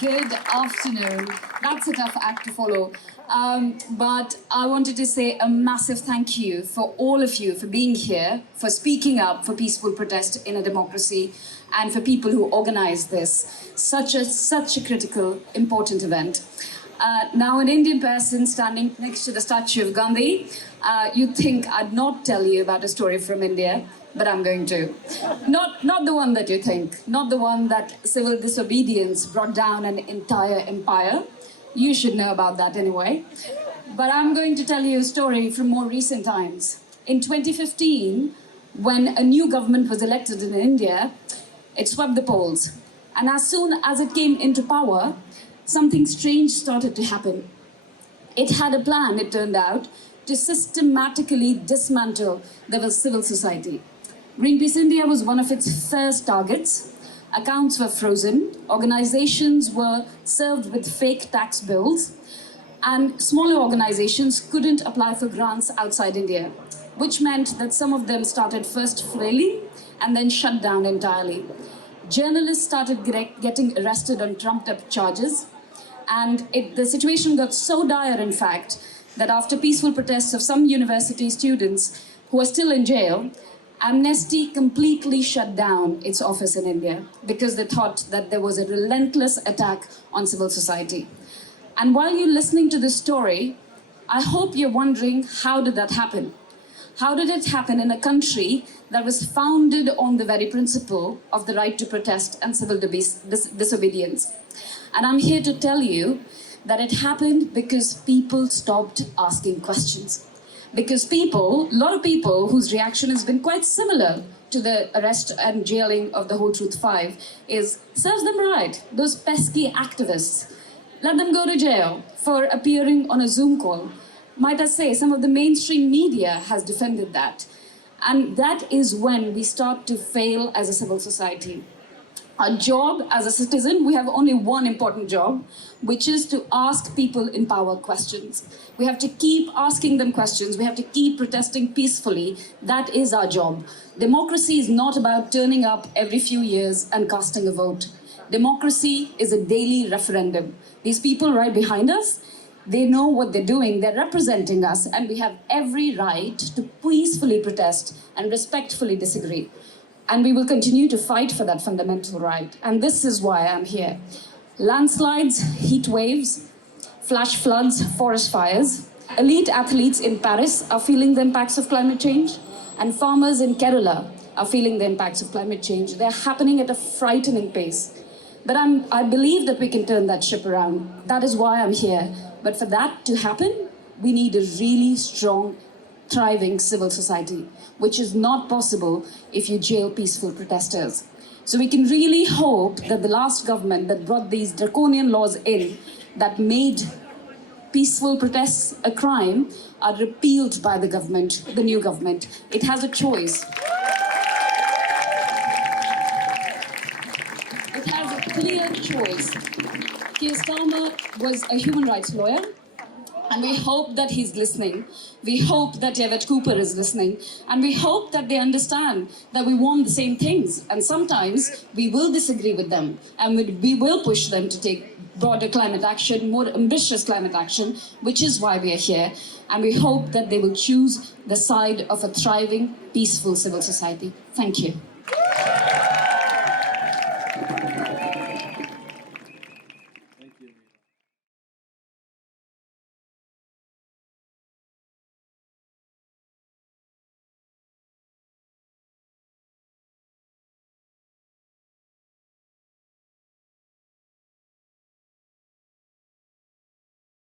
Good afternoon. That's a tough act to follow. But I wanted to say a massive thank you for all of you for being here, for speaking up for peaceful protest in a democracy, and for people who organize this. Such a critical, important event. Now, an Indian person standing next to the statue of Gandhi, you'd think I'd not tell you about a story from India, but I'm going to. Not the one that you think, not the one that civil disobedience brought down an entire empire. You should know about that anyway. But I'm going to tell you a story from more recent times. In 2015, when a new government was elected in India, it swept the polls. And as soon as it came into power, something strange started to happen. It had a plan, it turned out, to systematically dismantle the civil society. Greenpeace India was one of its first targets. Accounts were frozen, organizations were served with fake tax bills, and smaller organizations couldn't apply for grants outside India, which meant that some of them started first flailing and then shut down entirely. Journalists started getting arrested on trumped-up charges, and the situation got so dire, in fact, that after peaceful protests of some university students who are still in jail, Amnesty completely shut down its office in India because they thought that there was a relentless attack on civil society. And while you're listening to this story, I hope you're wondering, how did that happen? How did it happen in a country that was founded on the very principle of the right to protest and civil disobedience? And I'm here to tell you that it happened because people stopped asking questions. Because a lot of people whose reaction has been quite similar to the arrest and jailing of the Whole Truth 5 serves them right. Those pesky activists, let them go to jail for appearing on a Zoom call. Might I say, some of the mainstream media has defended that. And that is when we start to fail as a civil society. Our job as a citizen, we have only one important job, which is to ask people in power questions. We have to keep asking them questions. We have to keep protesting peacefully. That is our job. Democracy is not about turning up every few years and casting a vote. Democracy is a daily referendum. These people right behind us, they know what they're doing. They're representing us, and we have every right to peacefully protest and respectfully disagree. And we will continue to fight for that fundamental right. And this is why I'm here. Landslides, heat waves, flash floods, forest fires. Elite athletes in Paris are feeling the impacts of climate change, and farmers in Kerala are feeling the impacts of climate change. They're happening at a frightening pace. But I believe that we can turn that ship around. That is why I'm here. But for that to happen, we need a really strong, thriving civil society, which is not possible if you jail peaceful protesters. So we can really hope that the last government that brought these draconian laws in that made peaceful protests a crime are repealed by the government, the new government. It has a choice. It has a clear choice. Keir Starmer was a human rights lawyer, and we hope that he's listening. We hope that Yvette Cooper is listening. And we hope that they understand that we want the same things. And sometimes we will disagree with them. And we will push them to take broader climate action, more ambitious climate action, which is why we are here. And we hope that they will choose the side of a thriving, peaceful civil society. Thank you.